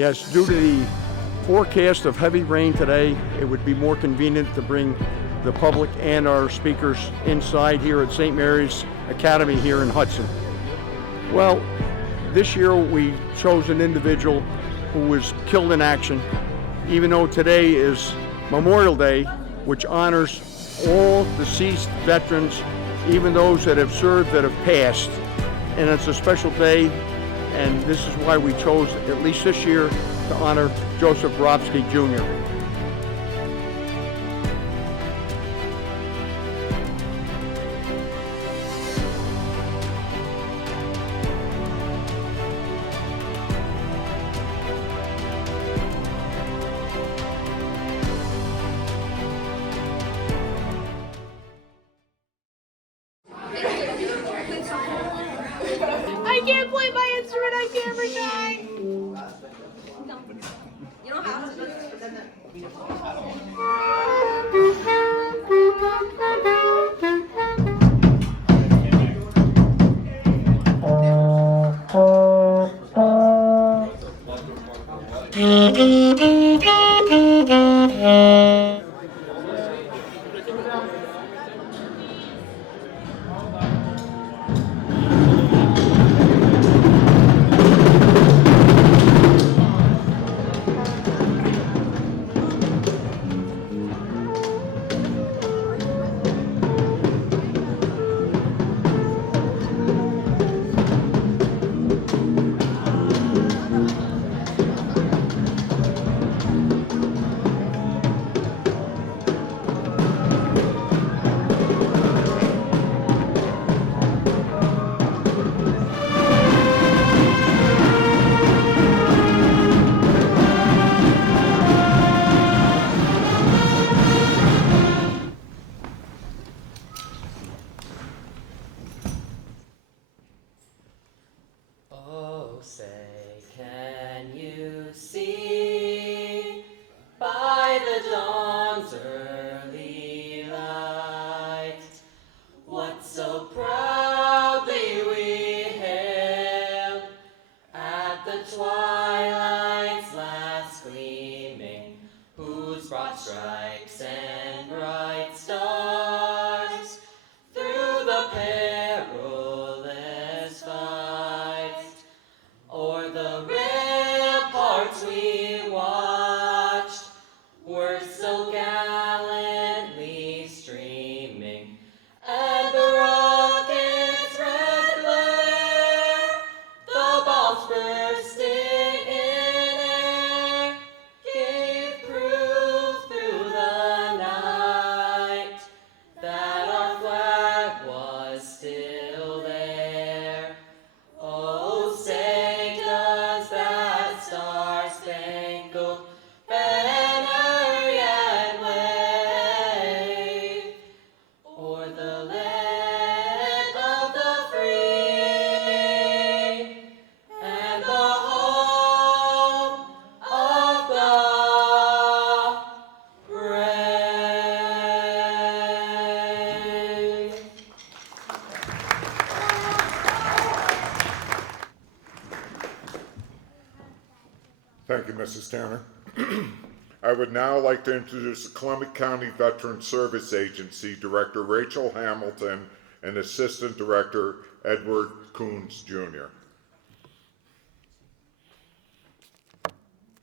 Yes, due to the forecast of heavy rain today, it would be more convenient to bring the public and our speakers inside here at St. Mary's Academy here in Hudson. Well, this year we chose an individual who was killed in action, even though today is Memorial Day, which honors all deceased veterans, even those that have served that have passed. And it's a special day, and this is why we chose, at least this year, to honor Joseph Robsky Jr. I can't play my instrument on camera, guy. You don't have to. Oh, say, can you see by the dawn's early light what so proudly we hailed at the twilight's last gleaming, whose broad stripes and bright stars through the perilous fight o'er the ramparts we watched were so gallantly streaming, and the rocket's red glare, the balls bursting in air, gave proof through the night that our flag was still there. Oh, say does that star-spangled banner yet wave o'er the land of the free and the home of the brave. Thank you, Mrs. Tanner. I would now like to introduce the Columbia County Veteran Service Agency Director Rachel Hamilton and Assistant Director Edward Coons Jr. I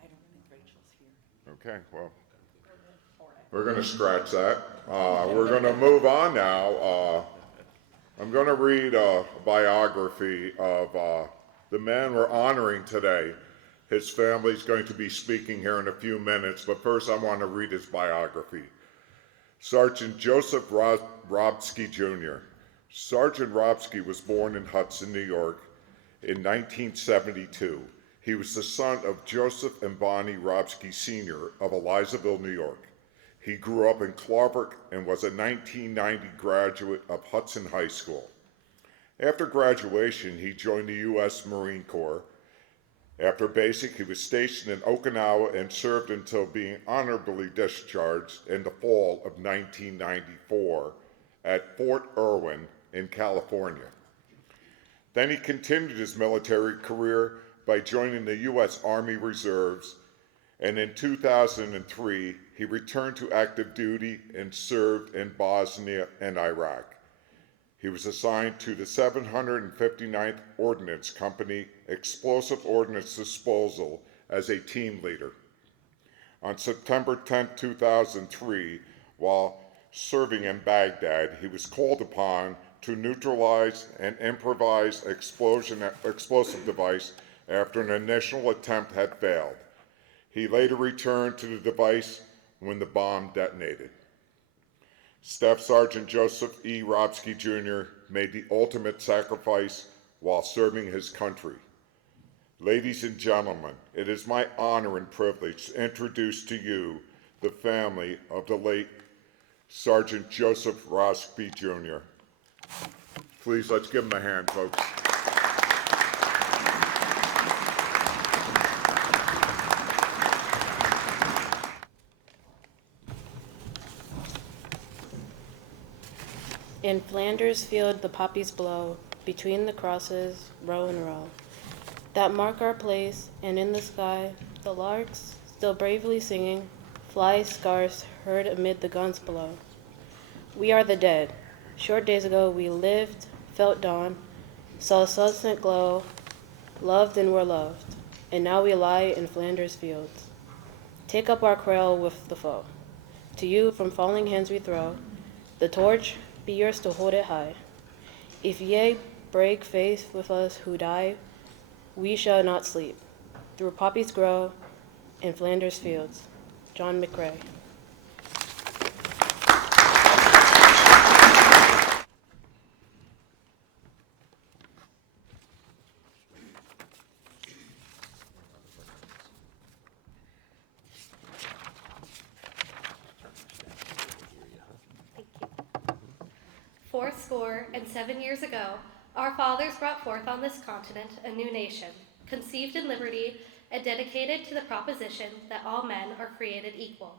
don't think Rachel's here. Okay, well, we're going to scratch that. We're going to move on now. I'm going to read a biography of the man we're honoring today. His family's going to be speaking here in a few minutes, but first I want to read his biography. Sergeant Joseph Robsky Jr. Sergeant Robsky was born in Hudson, New York in 1972. He was the son of Joseph and Bonnie Robsky Sr. of Elizaville, New York. He grew up in Cloverk and was a 1990 graduate of Hudson High School. After graduation, he joined the U.S. Marine Corps. After basic, he was stationed in Okinawa and served until being honorably discharged in the fall of 1994 at Fort Irwin in California. Then he continued his military career by joining the U.S. Army Reserves, and in 2003, he returned to active duty and served in Bosnia and Iraq. He was assigned to the 759th Ordnance Company Explosive Ordnance Disposal as a team leader. On September 10, 2003, while serving in Baghdad, he was called upon to neutralize an improvised explosive device after an initial attempt had failed. He later returned to the device when the bomb detonated. Staff Sergeant Joseph E. Robsky Jr. made the ultimate sacrifice while serving his country. Ladies and gentlemen, it is my honor and privilege to introduce to you the family of the late Sergeant Joseph Robsky Jr. Please, let's give him a hand, folks. In Flanders field the poppies blow, between the crosses, row and row, that mark our place, and in the sky, the larks, still bravely singing, fly scarce heard amid the guns below. We are the dead. Short days ago we lived, felt dawn, saw sunset glow, loved and were loved, and now we lie in Flanders fields. Take up our quarrel with the foe. To you from falling hands we throw the torch, be yours to hold it high. If ye break faith with us who die, we shall not sleep. Through poppies grow in Flanders fields. John McRae. Fourscore and 7 years ago, our fathers brought forth on this continent a new nation, conceived in liberty and dedicated to the proposition that all men are created equal.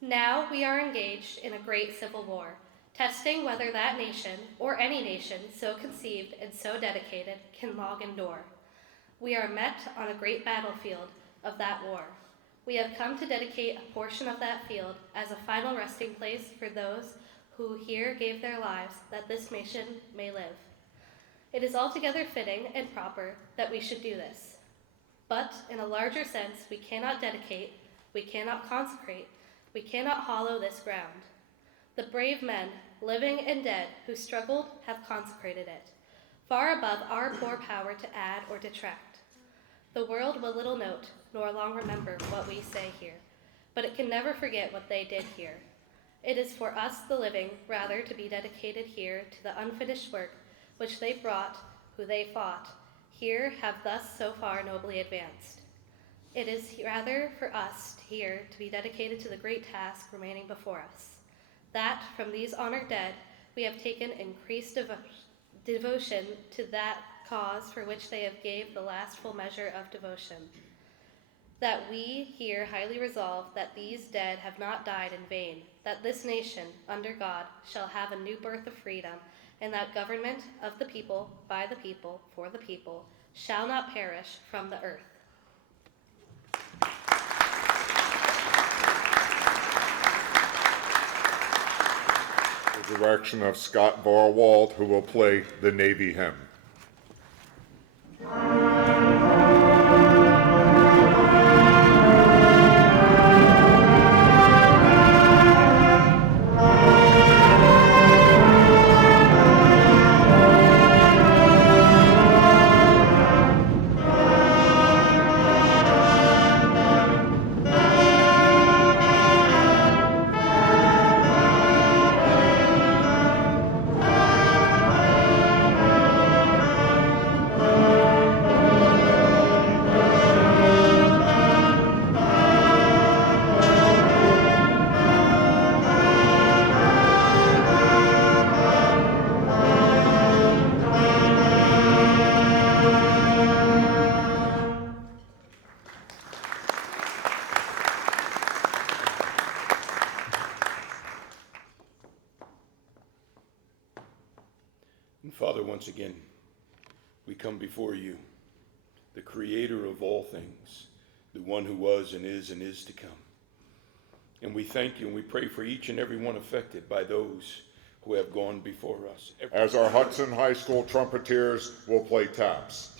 Now we are engaged in a great civil war, testing whether that nation, or any nation so conceived and so dedicated, can long endure. We are met on a great battlefield of that war. We have come to dedicate a portion of that field as a final resting place for those who here gave their lives that this nation may live. It is altogether fitting and proper that we should do this. But in a larger sense, we cannot dedicate, we cannot consecrate, we cannot hollow this ground. The brave men, living and dead, who struggled have consecrated it, far above our poor power to add or detract. The world will little note, nor long remember what we say here, but it can never forget what they did here. It is for us, the living, rather to be dedicated here to the unfinished work which they brought, who they fought, here have thus so far nobly advanced. It is rather for us here to be dedicated to the great task remaining before us, that from these honored dead we have taken increased devotion to that cause for which they have gave the last full measure of devotion. That we here highly resolve that these dead have not died in vain, that this nation, under God, shall have a new birth of freedom, and that government of the people, by the people, for the people, shall not perish from the earth. The direction of Scott Vorwald, who will play the Navy hymn. And Father, once again, we come before you the creator of all things, the one who was and is to come. And we thank you and we pray for each and every one affected by those who have gone before us. As our Hudson High School trumpeters will play taps.